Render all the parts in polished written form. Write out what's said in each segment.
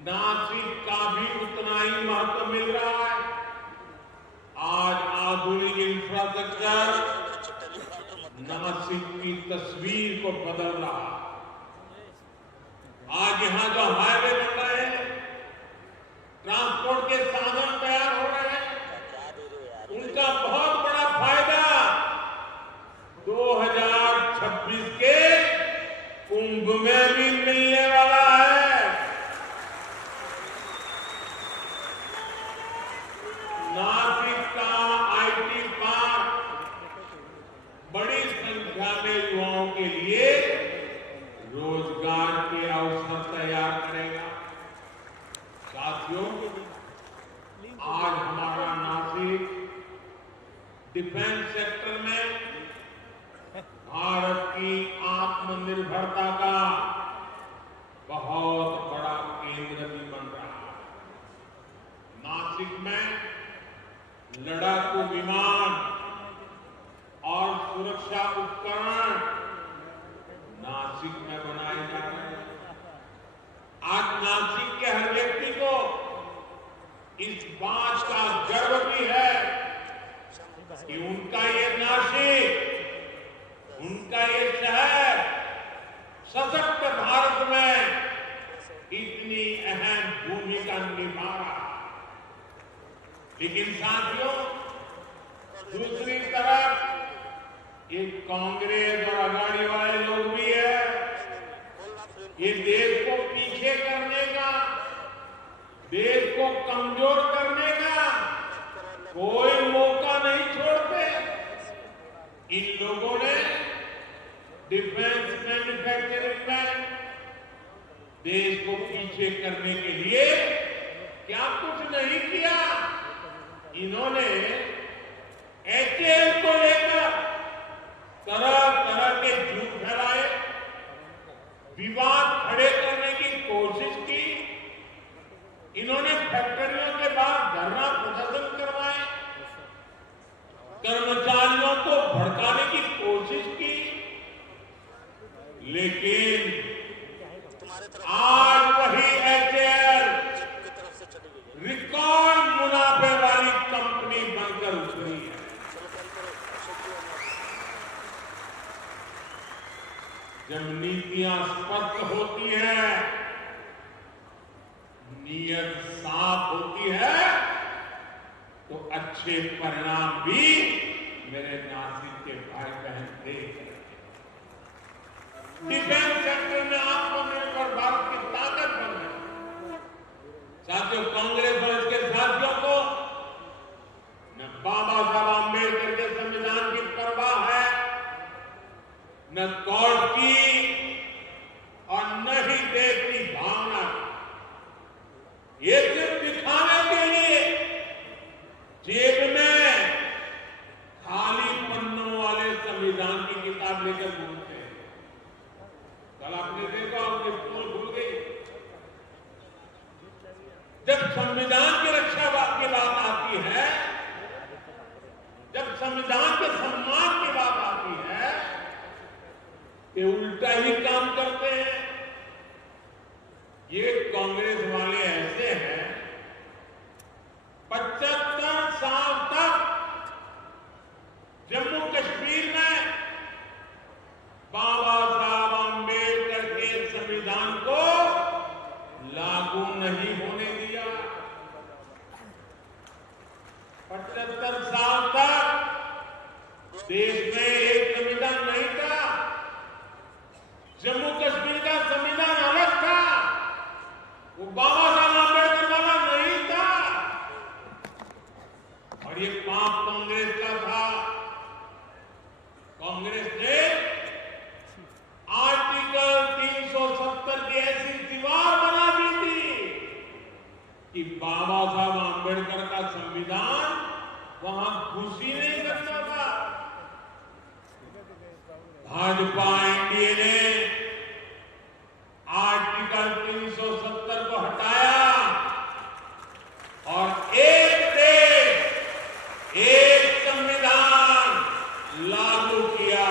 नासिक का भी उतना ही महत्व मिल रहा है। आज आधुनिक इंफ्रास्ट्रक्चर नासिक की तस्वीर को बदल रहा है। आज यहाँ जो हाईवे बन रहे हैं, ट्रांसपोर्ट के साधन तैयार हो रहे हैं, उनका बहुत बड़ा फायदा 2026 के कुंभ में भी मिलने वाला है। नासिक का आईटी पार्क बड़ी संख्या में युवाओं के लिए रोजगार के अवसर तैयार करेगा। साथियों, आज हमारा नासिक डिफेंस सेक्टर में भारत की आत्मनिर्भरता का बहुत बड़ा केंद्र भी बन रहा है। नासिक में लड़ाकू विमान और सुरक्षा उपकरण नासिक में बनाए जा रहे हैं। आज नासिक के हर व्यक्ति को इस बात का गर्व भी है कि उनका ये नासिक, उनका ये शहर सशक्त भारत में इतनी अहम भूमिका निभा रहा है। लेकिन साथियों, दूसरी तरफ एक कांग्रेस और अघाड़ी वाले लोग भी है, ये देश को पीछे करने का, देश को कमजोर करने का कोई मौका नहीं छोड़ते। इन लोगों ने डिफेंस मैन्युफैक्चरिंग में देश को पीछे करने के लिए क्या कुछ नहीं किया। इन्होंने एचएएल को लेकर तरह तरह के झूठ फैलाए, विवाद खड़े करने की कोशिश की। इन्होंने फैक्ट्रियों के बाहर धरना प्रदर्शन करवाए, कर्मचारियों को भड़काने की कोशिश की। लेकिन आज वही एचएएल रिकॉर्ड मुनाफे वाली कंपनी बनकर उभरी है। जब नीतियां स्पष्ट होती हैं, नीयत साफ होती है, तो अच्छे परिणाम भी मेरे नासिक के भाई बहन देख रहे हैं। डिफेंस सेक्टर में आत्मनिर्भर भारत की ताकत बन रही है। साथियों, कांग्रेस और इसके साथियों को न बाबा साहब आंबेडकर के संविधान की परवाह है, न कोर्ट की, और न ही देश की भावना की। ये सिर्फ दिखाने के लिए जेब में खाली पन्नों वाले संविधान की किताब लेकर घूमते हैं। कल आपने देखा, उनकी स्कूल भूल गई। जब संविधान की रक्षा की बात आती है, जब संविधान के सम्मान की बात आती है, ये उल्टा ही काम करते हैं। ये कांग्रेस वाले ऐसे हैं, 75 साल तक जम्मू कश्मीर में बाबा साहब आंबेडकर के संविधान को लागू नहीं होने दिया। 75 साल तक देश में एक संविधान नहीं था। जम्मू कश्मीर का संविधान अलग था, वो बाबा साहब आंबेडकर वाला नहीं था। और ये पाप कांग्रेस का था। कांग्रेस ने आर्टिकल 370 की ऐसी दीवार बना दी थी कि बाबा साहब आंबेडकर का संविधान वहां घुस ही नहीं सकता था। भाजपा एनडीए ने आर्टिकल 370 को हटाया और एक देश, एक संविधान लागू किया।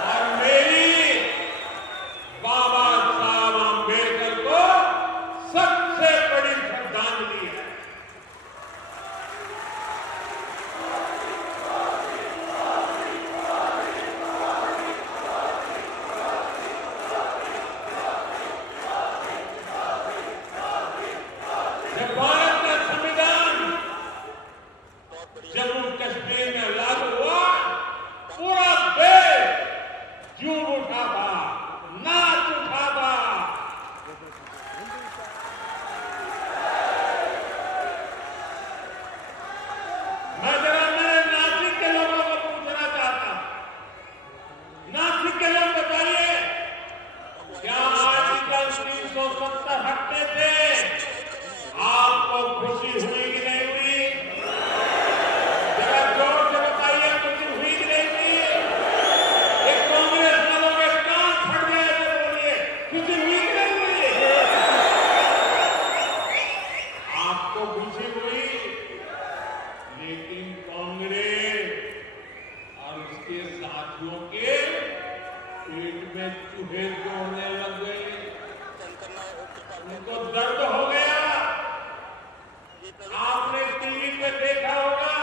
और मेरी बाबा साहब आंबेडकर करने लग गए, उनको दर्द हो गया। आपने टीवी पे देखा होगा,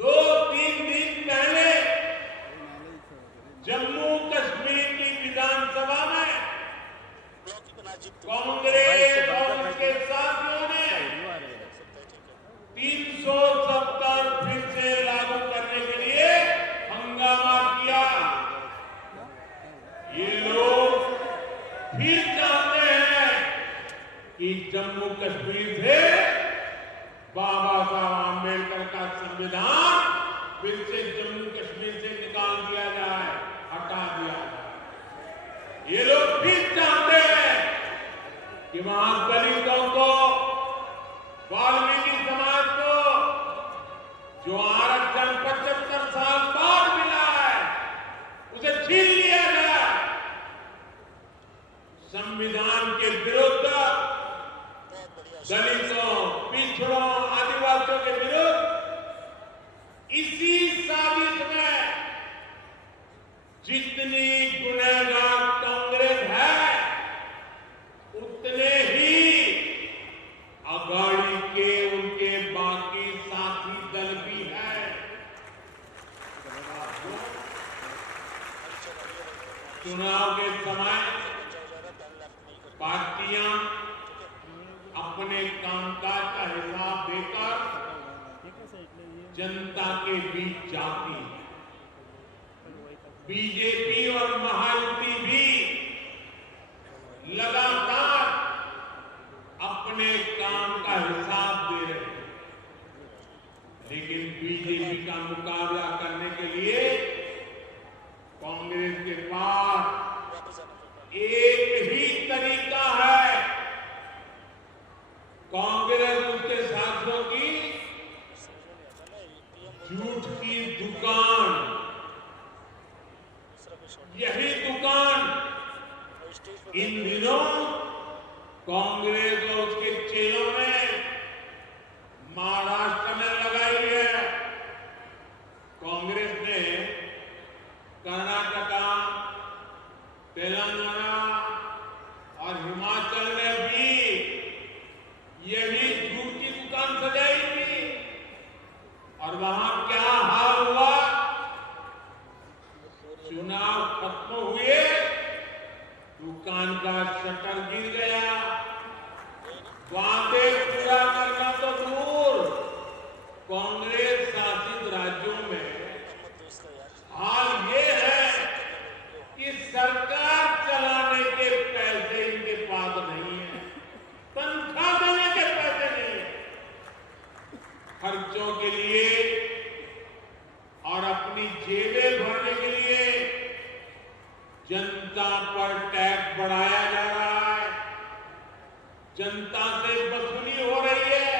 2-3 दिन पहले जम्मू कश्मीर की विधानसभा में कांग्रेस और उसके साथियों ने 370 फिर से लागू करने के लिए हंगामा किया। ये लोग फिर चाहते हैं कि जम्मू कश्मीर से बाबा साहब आंबेडकर का संविधान फिर से जम्मू कश्मीर से निकाल दिया जाए, हटा दिया जाए। ये लोग फिर चाहते हैं कि वहां दलितों को, वाल्मीकि समाज को जो आरक्षण 75 साल बाद मिला है उसे छीन लिया जाए। संविधान के विरुद्ध, दलितों, पिछड़ों, आदिवासियों के विरुद्ध इसी साजिश में जितनी गुनहगार कांग्रेस है, उतने ही अघाड़ी के उनके बाकी साथी दल भी है। चुनाव के समय पार्टियां अपने कामकाज का हिसाब देकर जनता के बीच जाती है। बीजेपी और महायुति भी लगातार अपने काम का हिसाब दे रहे हैं, लेकिन बीजेपी का मुकाबला करने के लिए कांग्रेस के पास एक ही तरीका है। कांग्रेस उसके साथियों की झूठ की दुकान, यही दुकान इन दिनों कांग्रेस और उसके चेलों ने महाराष्ट्र में लगाई है। कांग्रेस ने कर्नाटका, तेलंगाना और हिमाचल में भी यही झूठ की दुकान सजाई थी, और वहां क्या हाल हुआ? चुनाव खत्म हुए, दुकान का शटर गिर गया। वादे पूरा करना तो दूर, कांग्रेस शासित राज्यों में हाल ये है कि सरकार चलाने के पैसे इनके पास नहीं है, तनख्वाह देने के पैसे नहीं है। खर्चों के लिए और अपनी जेबें भरने के लिए जनता पर टैक्स बढ़ाया जा रहा है, जनता से वसूली हो रही है।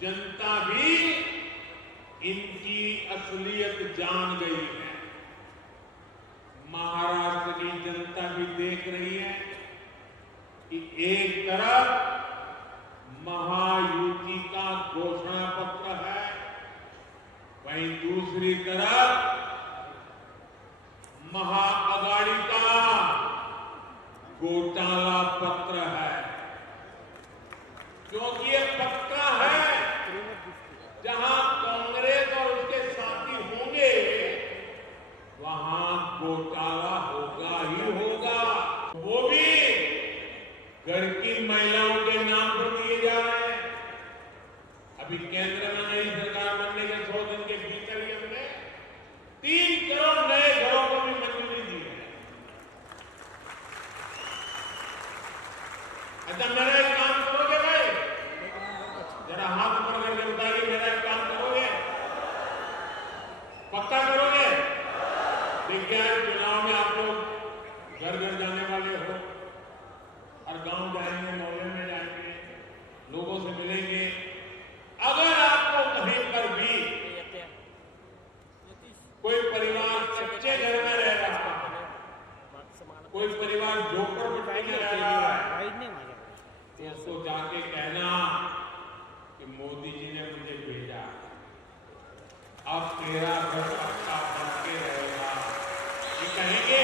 जनता भी इनकी असलियत जान गई है। महाराष्ट्र की जनता भी देख रही है कि एक तरफ महायुति का घोषणा पत्र है, वहीं दूसरी तरफ महाअघाड़ी का घोटाला पत्र है। क्योंकि ये पक्का है, जहां कांग्रेस और उसके साथी होंगे वहां घोटाला होगा ही होगा। वो भी घर की महिलाओं के नाम पर दिए जा रहे हैं। अभी केंद्र में नई सरकार बनने के 100 दिन के भीतर ही हमने 3 करोड़ नए घरों को भी मंजूरी दी है। अच्छा, मेरा एक काम करोगे भाई? जरा हाथ ऊपर करके बताइए, मेरा एक काम करोगे? पक्का करोगे? विज्ञान चुनाव में आप लोग घर घर जाने वाले हो, और गांव जाएंगे, मोहल्ले में जाएंगे, लोगों से मिलेंगे। अगर आपको कहीं पर भी कोई परिवार कच्चे घर में रह रहा है, कोई परिवार झोपड़पट्टी में रह रहा है, तो उसको जाके कहना कि मोदी जी ने मुझे भेजा, अब तेरा घर पक्का बन के रहेगा। ये कहेंगे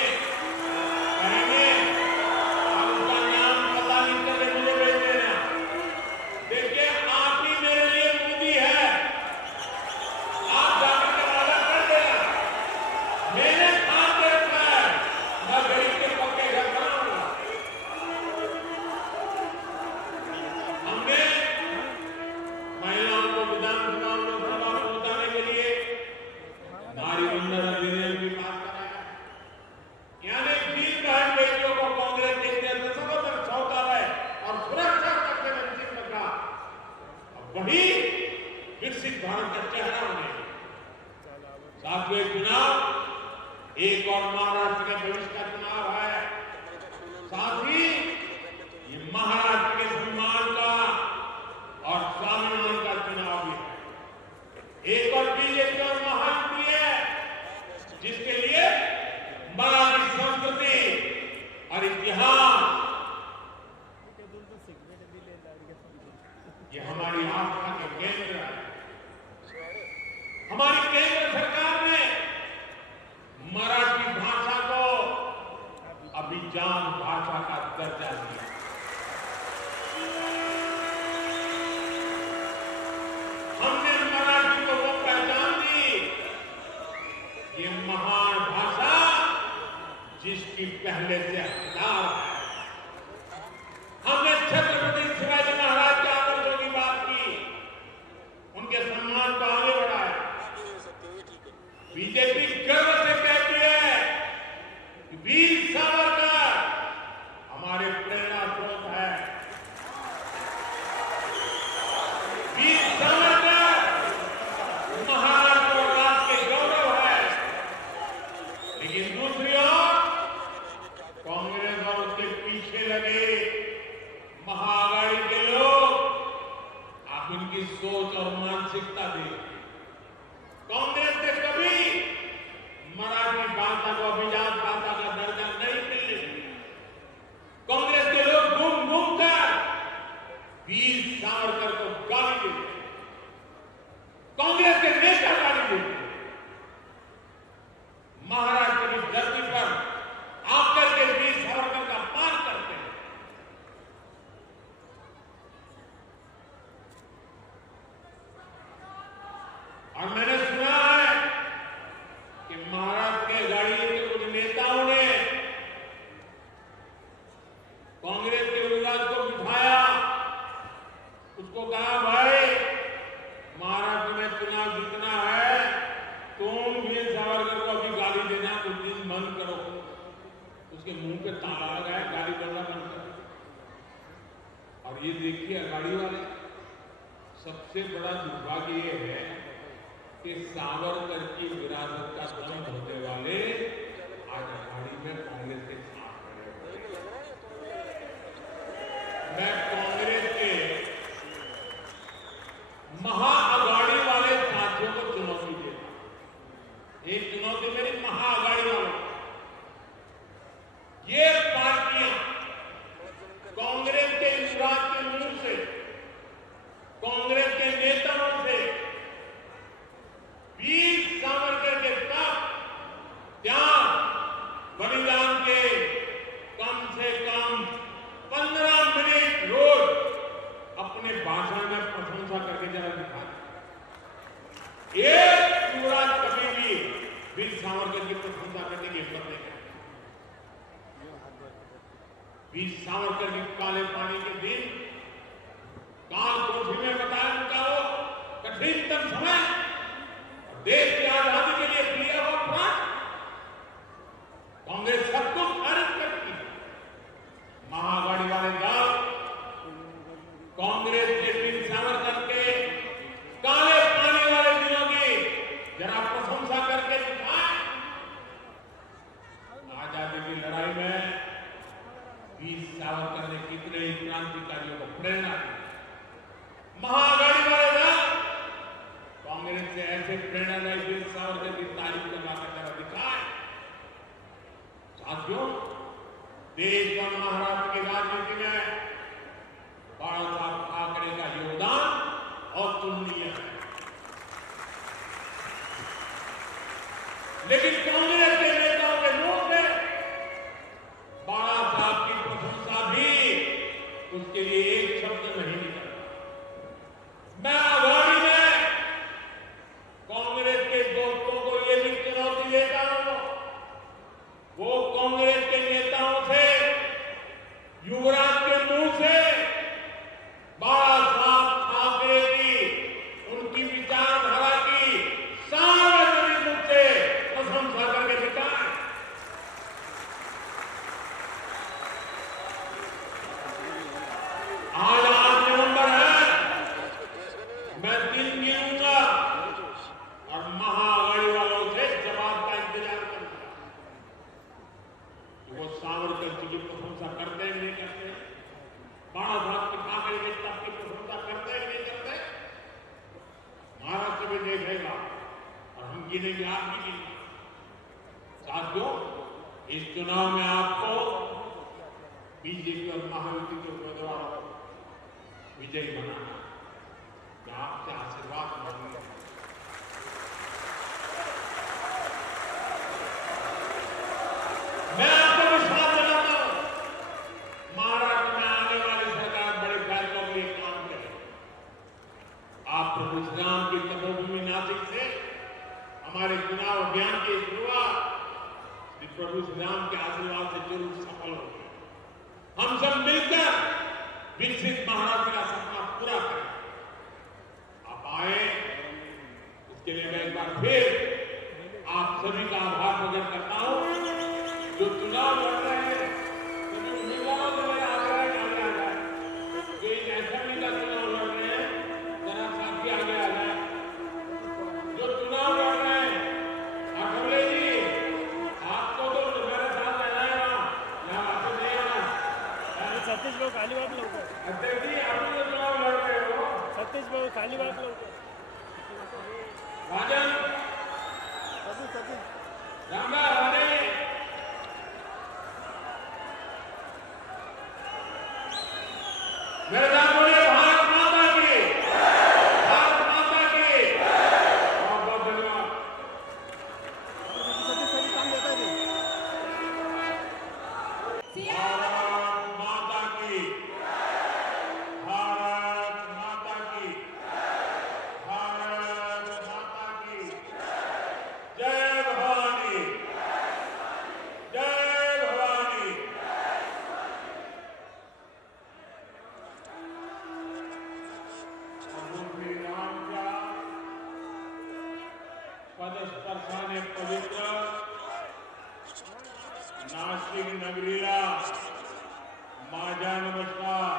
इतिहास, ये हमारी आस्था के केंद्र है। हमारी केंद्र सरकार ने मराठी भाषा को अभिजात भाषा का दर्जा दिया। हमने मराठी को वो पहचान दी, ये महान भाषा जिसकी पहले से हकदार है। हमने छत्रपति शिवाजी महाराज के आदर्शों की बात की, उनके सम्मान को आगे बढ़ाया। बीजेपी गर्व से कहती है कि वीर सावरकर हमारे प्रेरणा स्रोत है। वीर सावरकर महाराष्ट्र और राष्ट्र के गौरव है। लेकिन दूसरी ओर कांग्रेस और उसके पीछे लगे महाआघाड़ी के लोग, आप उनकी सोच और मानसिकता देखिए। कांग्रेस ने कभी मराठी भाषा को अभिजात भाषा का दर्जा नहीं मिलने दिया। कांग्रेस के लोग घूम घूम कर वीर सावरकर को गाली देते, कांग्रेस के नेता गाली देते, महाराष्ट्र की धरती पर आकर के वीर सावरकर का अपमान करते हैं। और मैंने सुना है कि महाराष्ट्र के गाड़ी के कुछ नेताओं ने कांग्रेस के विरोध को बिठाया, उसको कहा भाई महाराष्ट्र में चुनाव जीतना है, तुम वीर सावरकर को अभी गाली देना कुछ दिन बंद करो। उसके मुंह पे ताला लगाया, गाली बोलना बंद करो। और ये देखिए अघाड़ी वाले, सबसे बड़ा दुर्भाग्य ये है कि सावरकर की विरासत का दम होने वाले आज अघाड़ी में कांग्रेस के साथ खड़े हुए। मैं कांग्रेस के महाअघाड़ी वाले साथियों को चुनौती देता हूं। एक चुनौती मेरी महाअघाड़ी वालों, ये पार्टियां कांग्रेस के युवराज के मुंह से, कांग्रेस के नेताओं से वीर सावरकर के तप, त्याग, बलिदान के कम से कम 15 मिनट रोज अपने भाषण में प्रशंसा करके जरा दिखा। एक युवराज कभी भी वीर सावरकर की प्रशंसा करने की हिम्मत नहीं करता। वीर सावरकर की काले पानी के दिन कालकोठी में बताया उनका वो कठिनतम समय, देश की आजादी के लिए दिया हुआ प्राण, कांग्रेस सब कुछ खारिज करती है। महाआघाड़ी वाले दल कांग्रेस के वीर सावरकर के काले पानी वाले दिनों की जरा प्रशंसा करके दिखाएं। आजादी की लड़ाई में वीर सावरकर ने कितने ही क्रांतिकारियों को प्रेरणा दी। महाआघाड़ी वाले दल कांग्रेस से ऐसे प्रेरणादायी वीर सावरकर की तारीफ करवाकर जरा दिखाएं। साथियों, देश और महाराष्ट्र की राजनीति में बाला साहब ठाकरे का योगदान अतुलनीय है। लेकिन कांग्रेस के नेताओं के मुंह से बाला साहब की प्रशंसा भी उसके लिए एक शब्द नहीं निकला। मैं अघाड़ी में कांग्रेस के दोस्तों को यह भी चुनौती देता हूं, वो कांग्रेस के नेताओं से, युवराज के मुंह से बाला साहब ठाकरे की, उनकी विचारधारा की सार्वजनिक रूप से प्रशंसा करके दिखाएं। आज 8 नवंबर है, मैं दिन गिनूंगा और महाआघाड़ी वालों से जवाब का इंतजार करूंगा कि वो सावरकर जी की प्रशंसा करते हैं नहीं करते, बाला साहब की ठाकरे के तप की प्रशंसा करते हैं नहीं करते। महाराष्ट्र में देखेगा और हम गिनेंगे, आप भी गिनेंगे। साथियों, इस चुनाव में आपको बीजेपी और महायुति के उम्मीदवारों को विजयी बनाना, मैं आपसे आशीर्वाद मांगूंगा। मैं आपको विश्वास दिलाता हूं, महाराष्ट्र में आने वाली सरकार बड़े फैसलों के लिए काम करेगी। आप प्रभु श्री राम की तपोभूमि नासिक से हमारे चुनाव अभियान की शुरुआत श्री प्रभु श्री राम के आशीर्वाद से जरूर सफल होगी। हम सब मिलकर विकसित महाराष्ट्र का सपना पूरा करें। आप आए, इसके लिए मैं एक बार फिर आप सभी का आभार प्रकट करता हूं। जो चुनाव लड़ रहे हैं, तो उम्मीदवारों से मेरा आग्रह आगे आ जाए। जो इस असेंबली का चुनाव लड़ रहे हैं, जरा साथी आगे आ जाए। जो चुनाव लड़ रहे हैं, अठवले जी, आपको तो मेरे साथ रहना है ना, यहाँ वापस नहीं आना। सतीश भाऊ खाली बात लवकर. अध्यक्ष जी, आप जो चुनाव लड़ रहे हो, सतीश भाऊ खाली बात लवकर. राजन, सतीश रामदा राणे, मेरे साथ बोलिए भारत माता की, भारत माता की। बहुत बहुत धन्यवाद। सतीश काम देता है. भारत माता की, भारत माता की, भारत माता की। जय भवानी, जय भवानी। प्रभु श्री राम का पद स्पर्शाने पवित्र नाशिक नगरीला माझा नमस्कार।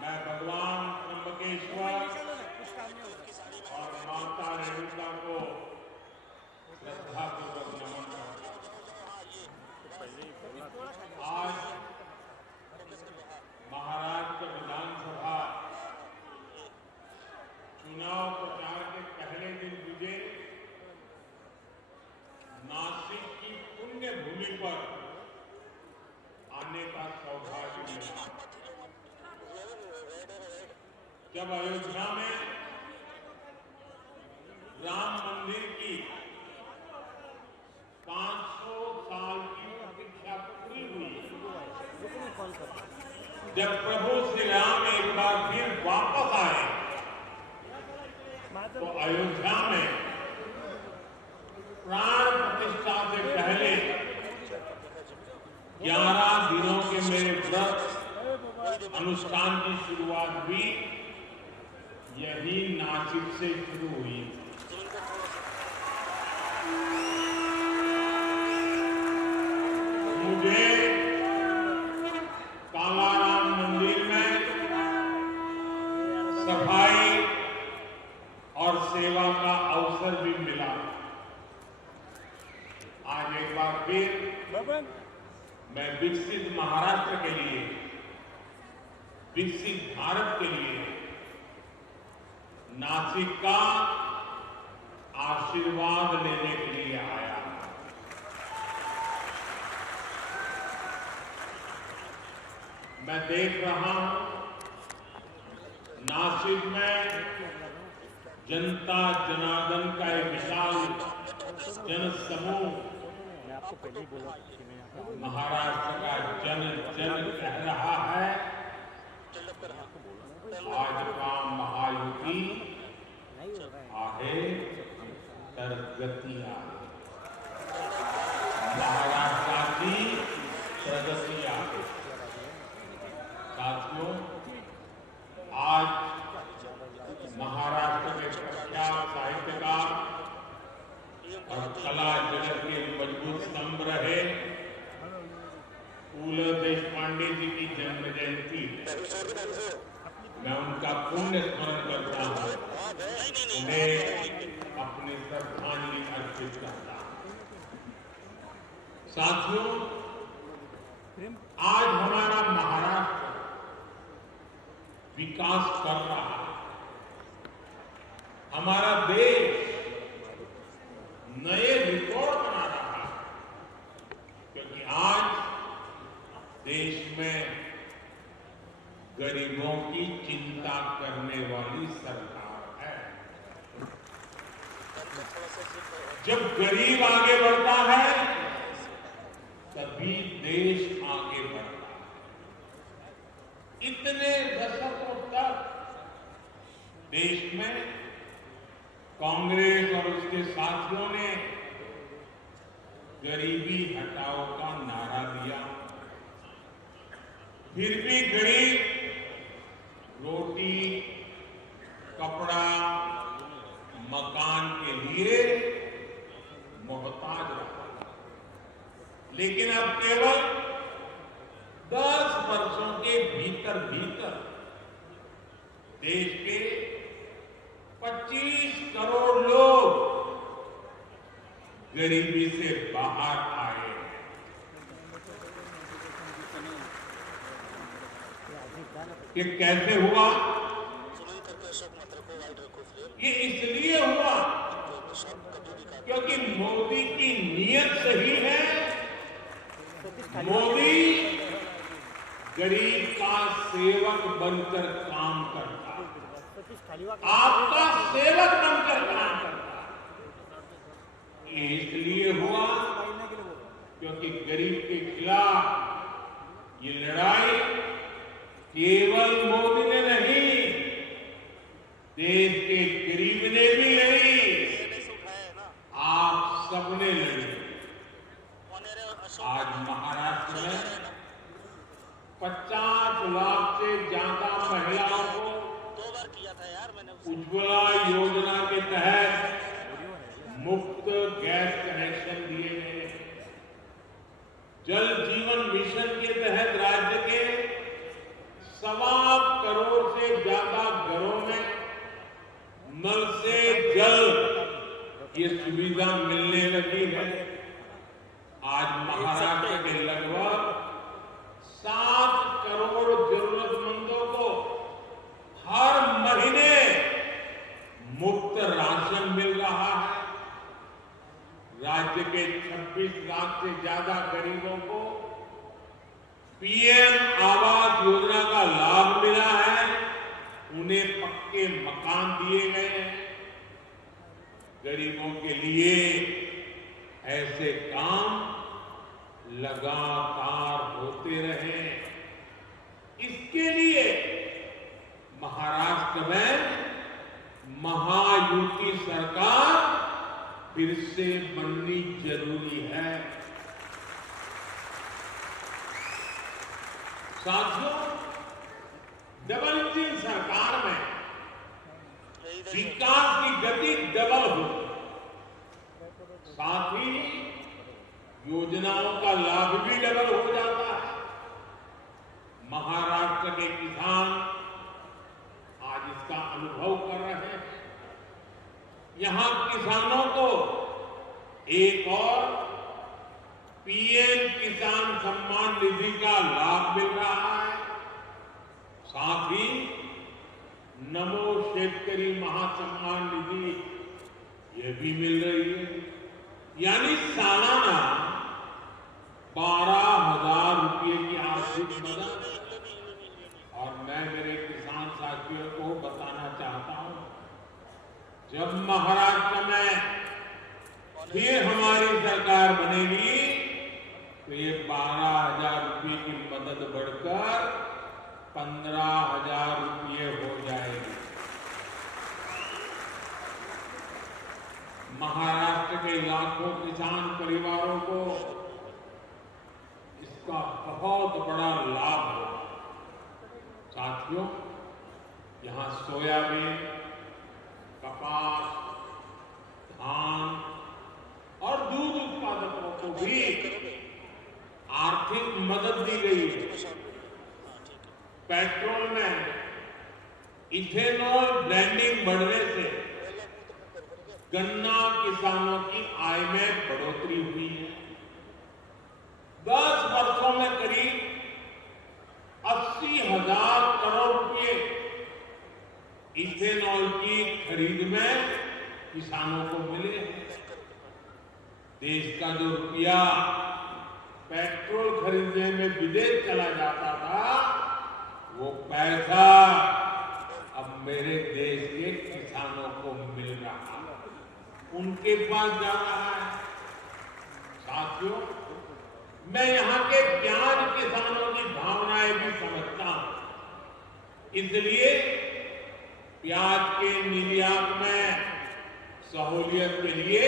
मैं भगवान त्र्यंबकेश्वर और माता रेणुका को श्रद्धापूर्वक नमन करता हूं। आज महाराष्ट्र विधानसभा चुनाव प्रचार के पहले दिन मुझे नासिक की पुण्य भूमि पर आने का सौभाग्य मिला। जब अयोध्या में राम मंदिर की 500 साल की प्रतीक्षा पूरी हुई, जब प्रभु श्री राम एक बार फिर वापस आए, तो अयोध्या में प्राण प्रतिष्ठा से पहले 11 दिनों के मेरे व्रत अनुष्ठान की शुरुआत भी यही नासिक से शुरू हुई। मुझे कालाराम मंदिर में सफाई और सेवा का अवसर भी मिला। आज एक बार फिर मैं विकसित महाराष्ट्र के लिए, विकसित भारत के लिए नासिक का आशीर्वाद लेने के लिए आया। मैं देख रहा हूं नासिक में जनता जनार्दन का एक विशाल जनसमूह महाराष्ट्र का जन जन कह रहा है, भाजपा महायुति आहे तर गती आहे, महाराष्ट्राची प्रगती आहे। साथियों, आज महाराष्ट्र के प्रख्यात साहित्यकार और कला जगत के मजबूत स्तंभ रहे फूल देशपांडे जी की जन्म जयंती है। मैं उनका पुण्य स्मरण करता हूं, उन्हें अपनी श्रद्धांजलि अर्पित करता हूं। साथियों, आज हमारा महाराष्ट्र विकास कर रहा है। हमारा देश नए रिकॉर्ड बना रहा है। जब गरीब आगे बढ़ता है तभी देश आगे बढ़ता है। इतने दशकों तक देश में कांग्रेस और उसके साथियों ने गरीबी हटाओ का नारा दिया, फिर भी गरीब रोटी, कपड़ा, मकान के लिए मोहताज रहा। लेकिन अब केवल 10 वर्षों के भीतर भीतर देश के 25 करोड़ लोग गरीबी से बाहर आए हैं। ये कैसे हुआ? ये इसलिए हुआ क्योंकि मोदी की नीयत सही है। मोदी गरीब का सेवक बनकर काम करता है, आपका सेवक बनकर काम करता है। ये इसलिए हुआ क्योंकि गरीब के खिलाफ ये लड़ाई केवल मोदी ने नहीं, देश के गरीब ने भी लड़ी, आप सबने लड़ी। आज महाराष्ट्र में 50 लाख से ज्यादा महिलाओं को उज्ज्वला योजना के तहत मुफ्त गैस कनेक्शन दिए गए। जल जीवन मिशन के तहत राज्य के 1.25 करोड़ से ज्यादा घरों में नल से जल ये सुविधा मिलने लगी है। आज महाराष्ट्र के लगभग 7 करोड़ जरूरतमंदों को हर महीने मुफ्त राशन मिल रहा है। राज्य के 26 लाख से ज्यादा गरीबों को पीएम आवास योजना का लाभ मिला है, उन्हें पक्के मकान दिए गए हैं। गरीबों के लिए ऐसे काम लगातार होते रहे। इसके लिए महाराष्ट्र में महायुति सरकार फिर से बननी जरूरी है। साथियों, डबल इंजन सरकार में विकास की गति डबल हो, साथ ही योजनाओं का लाभ भी डबल हो जाता है। महाराष्ट्र के किसान आज इसका अनुभव कर रहे हैं। यहां किसानों को एक और पीएम किसान सम्मान निधि का लाभ मिल रहा है, साथ ही नमो शेतकरी महासम्मान निधि ये भी मिल रही है। यानी सालाना 12,000 रुपये की आर्थिक मदद। और मैं मेरे किसान साथियों को बताना चाहता हूं, जब महाराष्ट्र में फिर हमारी सरकार बनेगी तो ये 12,000 रुपये की मदद बढ़कर 15,000 रुपये हो जाएगी। महाराष्ट्र के लाखों किसान परिवारों को इसका बहुत बड़ा लाभ होगा। साथियों, यहां सोयाबीन, कपास, धान और दूध उत्पादकों को भी आर्थिक मदद दी गई है। पेट्रोल में इथेनॉल ब्लेंडिंग बढ़ने से गन्ना किसानों की आय में बढ़ोतरी हुई है। 10 वर्षों में करीब 80,000 करोड़ रुपए इथेनॉल की खरीद में किसानों को मिले हैं। देश का जो रुपया पेट्रोल खरीदने में विदेश चला जाता था, वो पैसा अब मेरे देश के किसानों को मिल रहा है। उनके पास जा रहा है। साथियों, मैं यहां के प्याज किसानों की भावनाएं भी समझता हूं। इसलिए प्याज के निर्यात में सहूलियत के लिए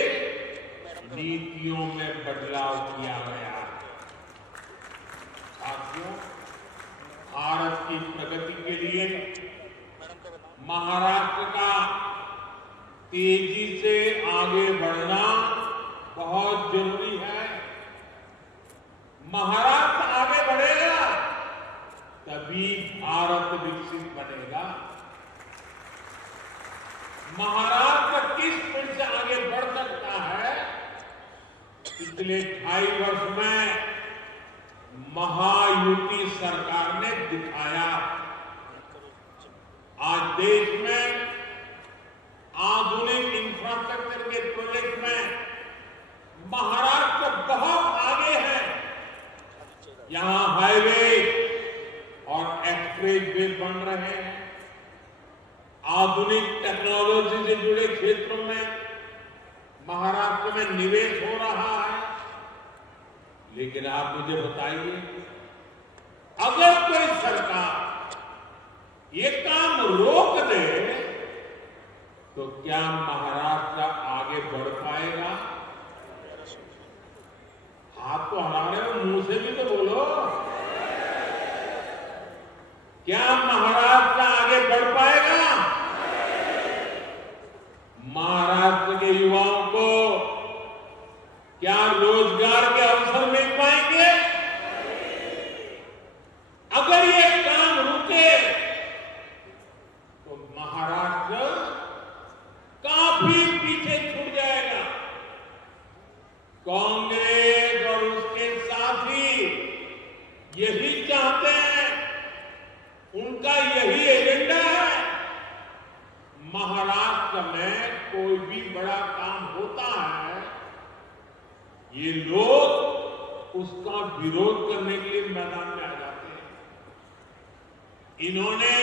नीतियों में बदलाव किया गया है। साथियों, भारत की प्रगति के लिए महाराष्ट्र का तेजी से आगे बढ़ना बहुत जरूरी है। महाराष्ट्र आगे बढ़ेगा तभी भारत विकसित बनेगा। महाराष्ट्र किस स्पीड से आगे बढ़ सकता है, पिछले 2.5 वर्ष में महायुति सरकार ने दिखाया। आज देश में आधुनिक इंफ्रास्ट्रक्चर के प्रोजेक्ट में महाराष्ट्र बहुत आगे है। यहां हाईवे और एक्सप्रेस वे बन रहे हैं। आधुनिक टेक्नोलॉजी से जुड़े क्षेत्रों में महाराष्ट्र में निवेश हो रहा है। लेकिन आप मुझे बताइए, अगर कोई सरकार ये काम रोक दे तो क्या महाराष्ट्र आगे बढ़ पाएगा? आप तो हरा रहे हो, मुंह से भी तो बोलो। क्या महाराष्ट्र आगे बढ़ पाएगा? महाराष्ट्र के युवाओं को क्या रोजगार के अवसर मिल पाएंगे? अगर ये काम रुके तो महाराष्ट्र काफी पीछे छूट जाएगा। कांग्रेस और उसके साथी यही चाहते हैं, उनका यही एजेंडा है। महाराष्ट्र में कोई भी बड़ा काम होता है, ये लोग उसका विरोध करने के लिए मैदान में आ जाते हैं। इन्होंने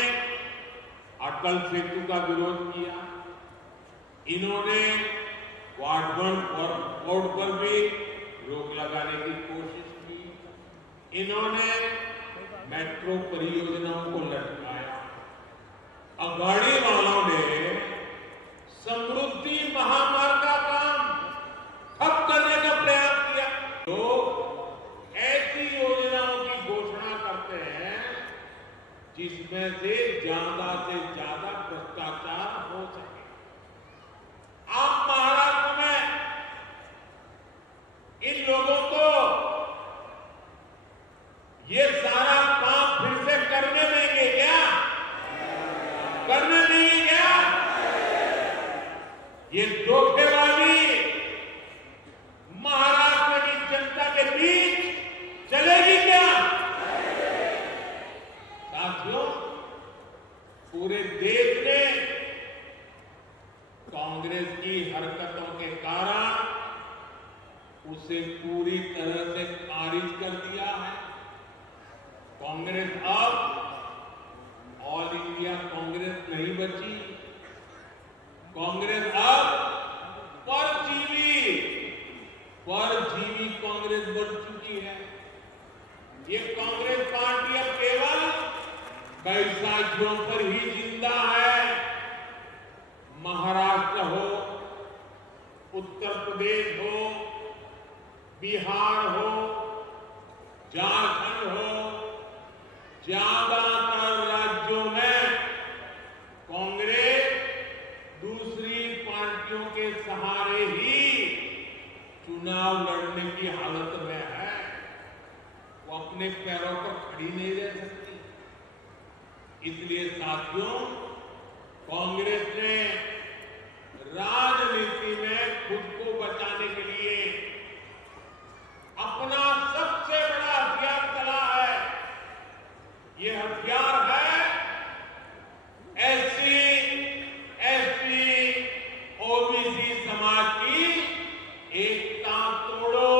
अटल सेतु का विरोध किया, इन्होंने वाटवन और पोर्ट पर भी रोक लगाने की कोशिश की, इन्होंने मेट्रो परियोजनाओं को लटकाया। अघाड़ी वालों ने समृद्धि महामार्ग का काम ठप करने का प्रयास किया। तो ऐसी योजनाओं की घोषणा करते हैं जिसमें से ज्यादा भ्रष्टाचार हो सके। आप महाराष्ट्र में इन लोगों को ये सारा काम फिर से करने देंगे क्या? करने देंगे क्या? ये धोखेबाजी महाराष्ट्र की जनता के बीच चलेगी क्या? साथियों, पूरे देश ने कांग्रेस की हरकतों के कारण उसे पूरी तरह से खारिज कर दिया है। कांग्रेस अब ऑल इंडिया कांग्रेस नहीं बची। कांग्रेस अब परजीवी कांग्रेस बन चुकी है। ये कांग्रेस पार्टी अब केवल बैसाखियों पर ही जिंदा है। महाराष्ट्र हो, उत्तर प्रदेश हो, बिहार हो, झारखंड हो, ज्यादातर राज्यों में कांग्रेस दूसरी पार्टियों के सहारे ही चुनाव लड़ने की हालत में है। वो अपने पैरों पर खड़ी नहीं रह सकती। इसलिए साथियों, कांग्रेस ने राजनीति में खुद को बचाने के लिए अपना सबसे बड़ा हथियार चला है। ये हथियार है एससी, एसटी, ओबीसी समाज की एकता तोड़ो,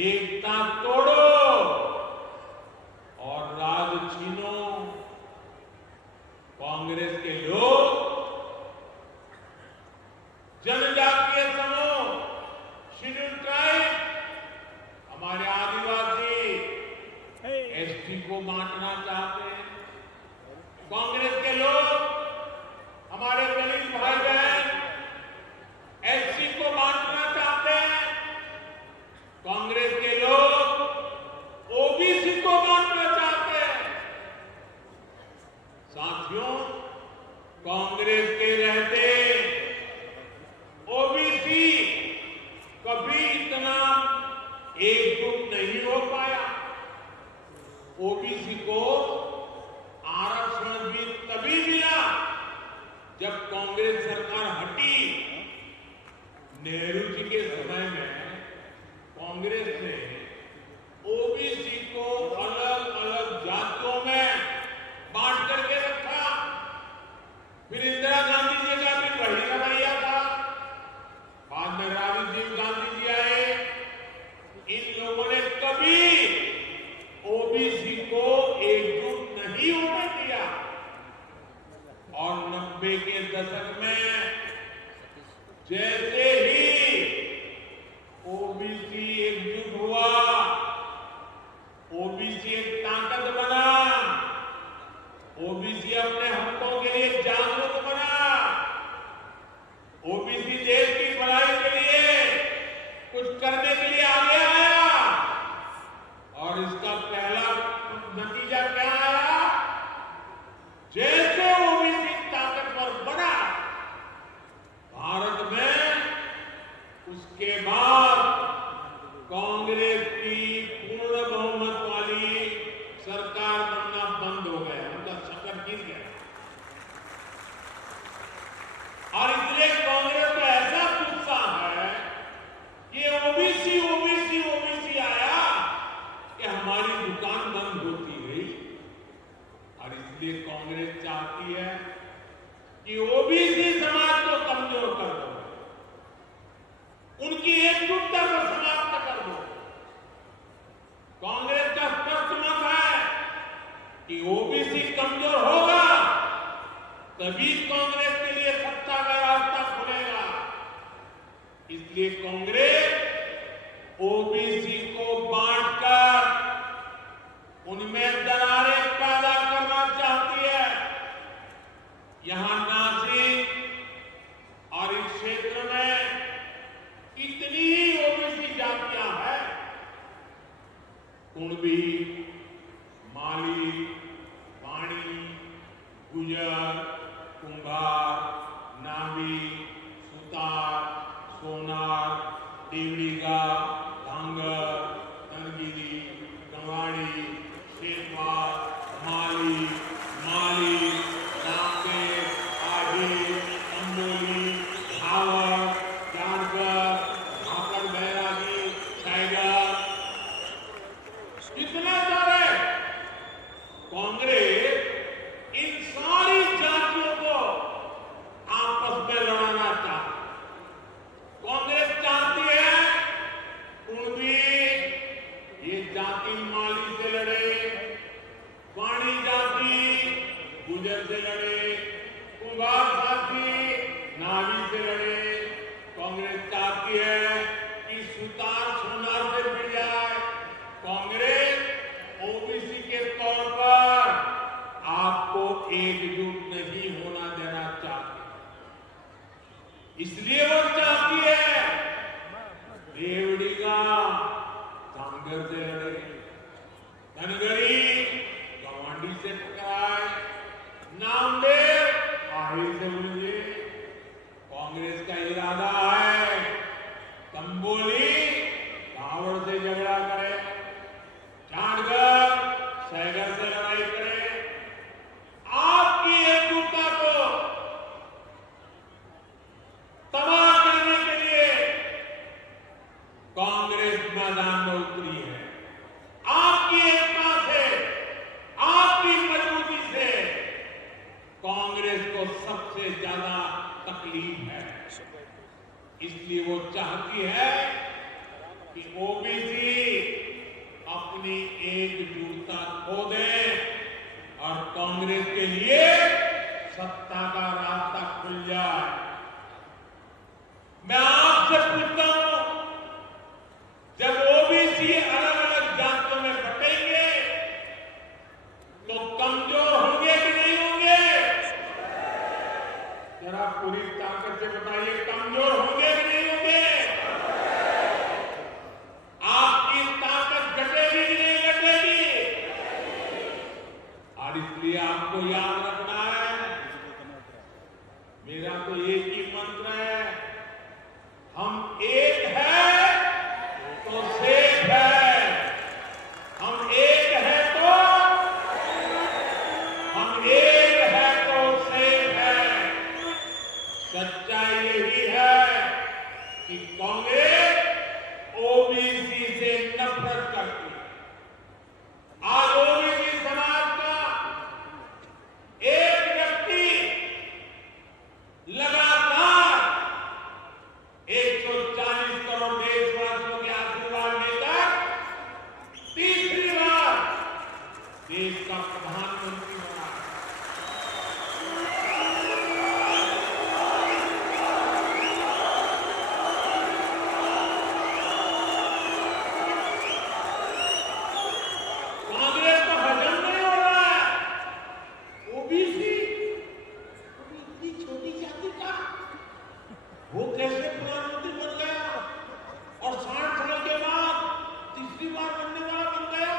एकता तोड़ो और राज छीनो। कांग्रेस के लोग को बांटना चाहते हैं। कांग्रेस के लोग हमारे दलित भाई बहन एससी को बांटना चाहते हैं। कांग्रेस के लोग ओबीसी को बांटना चाहते हैं। साथियों, कांग्रेस के रहते ओबीसी कभी इतना एकजुट नहीं हो पाया। ओबीसी को आरक्षण भी तभी मिला जब कांग्रेस सरकार हटी। नेहरू जी के समय में कांग्रेस ने ओबीसी को अलग अलग जातियों में बांट करके रखा। फिर इंदिरा गांधी जी का भी वही रवैया था। बाद में राजीव गांधी जी आए। इन लोगों ने कभी ओबीसी को एकजुट नहीं होने दिया। और 90 के दशक में जैसे ही ओबीसी एकजुट हुआ, ओबीसी एक ताकत बना, ओबीसी अपने हकों के लिए जागरूक बना, ओबीसी देश की भलाई के लिए कुछ करने के लिए आगे आया। और इसका पहला नतीजा क्या आया? जैसे ओबीसी ताकतवर बना भारत में, उसके बाद कांग्रेस की पूर्ण बहुमत वाली सरकार बनना बंद हो गया। उनका शक्कर गिर गया। और इसलिए कांग्रेस को ऐसा गुस्सा है कि ओबीसी ओबीसी ओबीसी आया कि हमारी दुकान बंद होती गई। और इसलिए कांग्रेस चाहती है कि ओबीसी समाज को कमजोर कर दो, उनकी एकजुटता को समाप्त कर दो। कांग्रेस का स्पष्ट मत है कि ओबीसी कमजोर होगा तभी कांग्रेस के लिए सत्ता का रास्ता खुलेगा। इसलिए कांग्रेस ओबीसी को बांटकर उनमें दरारें पैदा करना चाहती है। यहां नासिक और इस क्षेत्र में कितनी ही ओबीसी जातियां हैं, कुणबी, माली, वाणी, गुजर, कुंभार, नावी, सुतार, सोनार, देवड़ीगा, धांगर, तनगिरी, गंवाड़ी, शेरवार, माली, माली, नामदेव, आहिर, अंबोली, भावर, जानकर, भाकड़ बैरागी, टाइगर, कितना सारे। कांग्रेस इन सारी जातियों को आपस में लड़ाना चाहती। कांग्रेस चाहती है कुणबी ये जाति माली से लड़े, वाणी जाति गुजर से लड़े, कुंभार जाति नावी से लड़े। कांग्रेस चाहती है कि सुतार सोनार से भिड़ जाए। कांग्रेस ओबीसी के तौर पर आपको एकजुट नहीं होना देना चाहती। इसलिए वो चाहती है देवड़ीगा धांगर से लड़े, धनगरी गवांडी से टकराए, नामदेव आहिर से उलझे। कांग्रेस का इरादा है कंबोली भावड़ से झगड़ा करे, जानकर सैगर से लड़ाई करे। आपकी एकजुटता को तबाह करने के लिए कांग्रेस मैदान में उतरी है। आपकी एकता से, आपकी मजबूती से कांग्रेस को सबसे ज्यादा तकलीफ है। इसलिए वो चाहती है कि ओबीसी अपनी एकजुटता खो दे और कांग्रेस के लिए सत्ता का रास्ता खुल जाए। मैं आपसे पूछता हूं, जब ओबीसी अलग अलग जातियों में बटेंगे कि कांग्रेस ओबीसी से नफरत करती है। आज ओबीसी समाज का एक व्यक्ति लगातार 140 करोड़ देशवासियों के आशीर्वाद लेकर तीसरी बार देश का प्रधानमंत्री बना। कांग्रेस को हजम नहीं हो रहा है। ओबीसी इतनी छोटी जाति का वो कैसे प्रधानमंत्री बन गया और 60 साल के बाद तीसरी बार बनने वाला बन गया।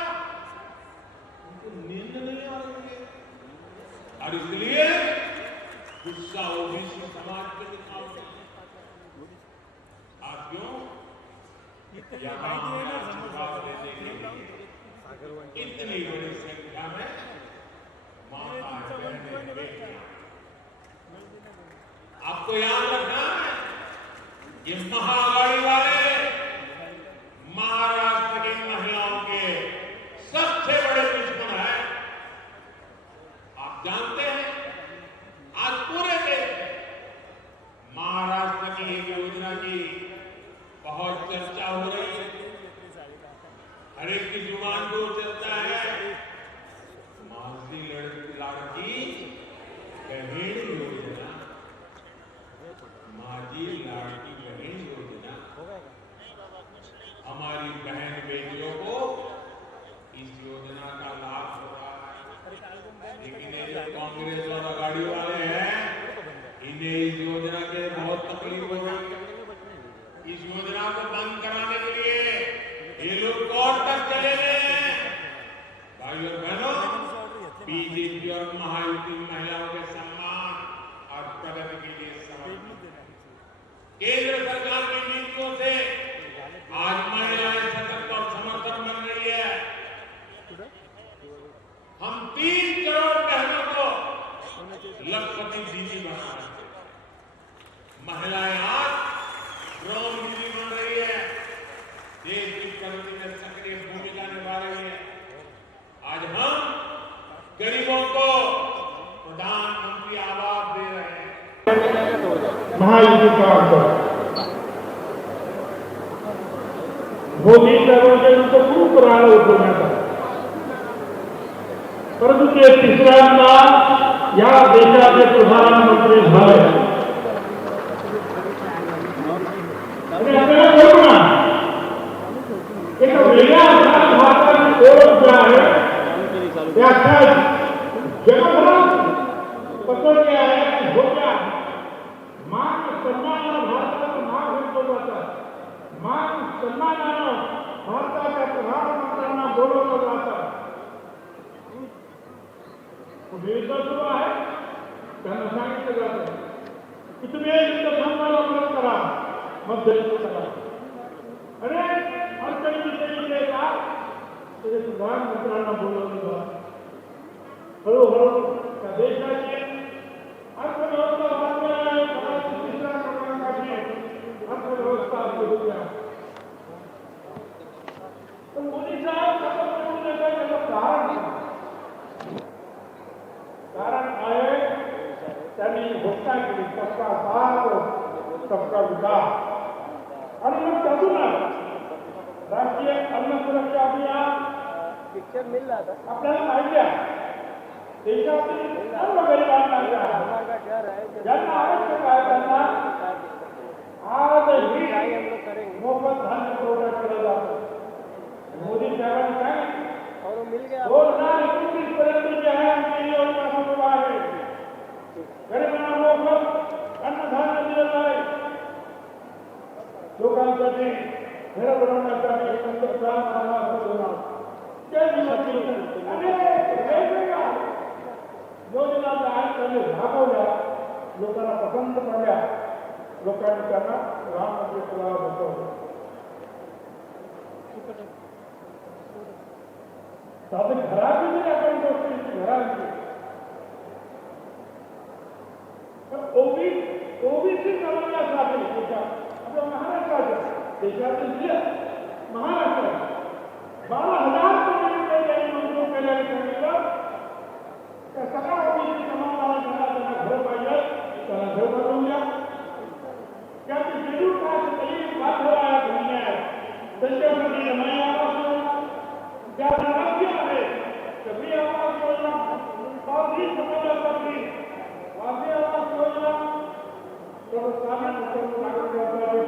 उनको नींद नहीं आ रही है और इसलिए गुस्सा ओबीसी समाज पे निकाल रहे हैं। आप क्यों यहाँ आशीर्वाद देने के लिए इतनी बड़ी संख्या में माता बहनें बेटियां। आपको याद रखना है ये महाआघाड़ी वाले महाराष्ट्र की महिलाओं के सबसे बड़े दुश्मन है। आप जानते हैं आज पूरे देश में महाराष्ट्र की एक योजना की बहुत चर्चा हो रही है। हर एक की जुबान को चलता है माझी लाडकी बहन योजना। माझी लाडकी बहन योजना हमारी बहन बेटियों को इस योजना का लाभ हो रहा है। लेकिन ये जो कांग्रेस और आघाड़ी वाले हैं इन्हें इस योजना के बहुत तकलीफ हो रही है। इस योजना को बंद कराने के लिए ये लोग कोर्ट तक चले गए हैं। भाइयों बहनों, बीजेपी और महायुति महिलाओं के सम्मान और प्रगति के लिए समर्पित है। केंद्र सरकार की नीतियों से आज महिलाएं सशक्त और समर्थन बन रही है। हम 3 करोड़ बहनों को लखपति दीदी बना रहे हैं। महिलाएं आज ड्रोन दीदी बन रही है। देश की प्रगति में सक्रिय भूमिका निभा रही है। आज हम गरीबों को प्रधानमंत्री आवास दे रहे हैं। महायुति का अंतर मोदी साहेबांच्या तो खूप राळ उठवण्यात आला, परंतु ते तिसऱ्यांदा या देशाचे प्रधानमंत्री झाले आणि आपल्याला कल्पना एका वेगळ्या अर्थाने भारताची ओळख जी आहे त्या अर्थात जगभरात पसरली आहे आणि होत्या मान सन्मानानं भारताचं नाव घेतलं जातं. मान सन्मानानं भारताच्या प्रधानमंत्र्यांना बोलवलं जातं. युद्ध सुरू आहे त्यांना सांगितलं जातं की तुम्ही युद्ध थांबवायला करा, मध्ययुद्ध करा. अरे अडचणी विषयी येतात तरी प्रधानमंत्र्यांना बोलवलं जातं. हळूहळू त्या देशाची अर्थव्यवस्था तिसऱ्या क्रमांकाची अर्थव्यवस्था होत्या. पण मोदी साहेब कारण आहे त्यांनी घोषणा केली सबका साथ सबका विकास आणि मग त्यातूनच राष्ट्रीय अन्न सुरक्षा अभियान पिक्चर मिल रहा था आपल्याला माहिती आहे देशातील सर्व गरिबांना ज्यांना आवश्यक आहे त्यांना आजही मोफत धान्य पुरवठा केला जातो. मोदी साहेबांनी सांगितलं और वो मिल गया 2029 पर्यंत जी आहे आमची योजना सुरू आहे. गरिबांना मोफत अन्नधान्य दिलं जाईल. लोकांसाठी घर बनवण्यासाठी पंतप्रधान आवास योजना वेगवेगळ्या योजना ज्या आहेत त्यांनी राबवल्या, लोकांना पसंत पडल्या, लोकांनी त्यांना प्रधानमंत्री पदावर बसवलं. साधं घराची जरी आपण गोष्ट घरांची तर ओबीसी समजण्यासाठी आपल्या महाराष्ट्र देशातील जिल्ह्यात महाराष्ट्रात 12,000 कोटी रुपये मंजूर केल्याने सांगितलं त्या सगळ्या ओबीसी समाजाला त्यांना घर पाहिजे त्याला घर बनवून द्या. त्याची शेड्यूल कास्ट काही बांधवाया घडली आहे त्यांच्यासाठी एमआय आवास योजना ज्या राज्य आहे सगळी आवास योजना पावरी समाजासाठी वासी आवास योजना सर्वसामान्य नागरिकांसाठी